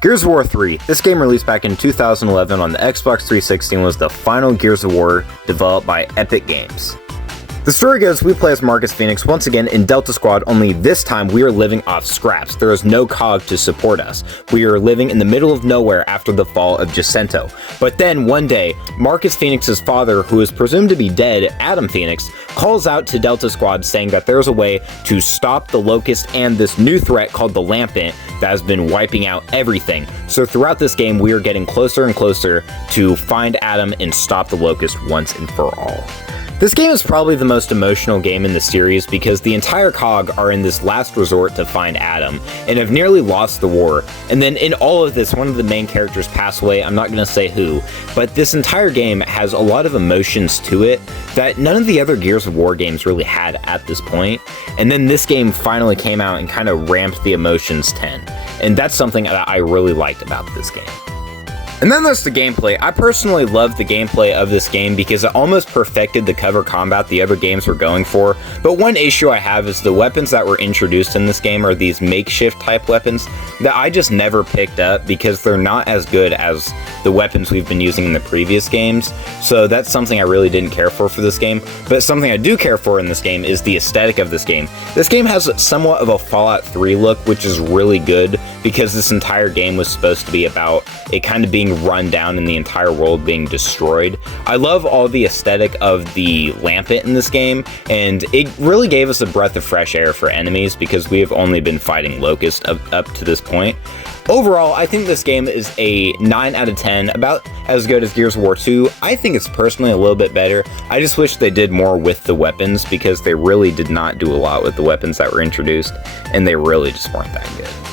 Gears of War 3. This game released back in 2011 on the Xbox 360 and was the final Gears of War developed by Epic Games. The story goes, we play as Marcus Phoenix once again in Delta Squad, only this time we are living off scraps. There is no COG to support us. We are living in the middle of nowhere after the fall of Jacinto. But then one day, Marcus Phoenix's father, who is presumed to be dead, Adam Phoenix, calls out to Delta Squad saying that there's a way to stop the Locust and this new threat called the Lampent that has been wiping out everything. So throughout this game, we are getting closer and closer to find Adam and stop the Locust once and for all. This game is probably the most emotional game in the series because the entire COG are in this last resort to find Adam and have nearly lost the war. And then in all of this, one of the main characters passed away. I'm not going to say who, but this entire game has a lot of emotions to it that none of the other Gears of War games really had at this point. And then this game finally came out and kind of ramped the emotions 10. And that's something that I really liked about this game. And then there's the gameplay. I personally love the gameplay of this game because it almost perfected the cover combat the other games were going for. But one issue I have is the weapons that were introduced in this game are these makeshift type weapons that I just never picked up because they're not as good as the weapons we've been using in the previous games. So that's something I really didn't care for this game. But something I do care for in this game is the aesthetic of this game. This game has somewhat of a Fallout 3 look, which is really good because this entire game was supposed to be about it kind of being run down and the entire world being destroyed. I love all the aesthetic of the Lampent in this game, and it really gave us a breath of fresh air for enemies because we have only been fighting Locust up to this point. Overall, I think this game is a 9 out of 10, about as good as Gears of War 2. I think it's personally a little bit better. I just wish they did more with the weapons because they really did not do a lot with the weapons that were introduced, and they really just weren't that good.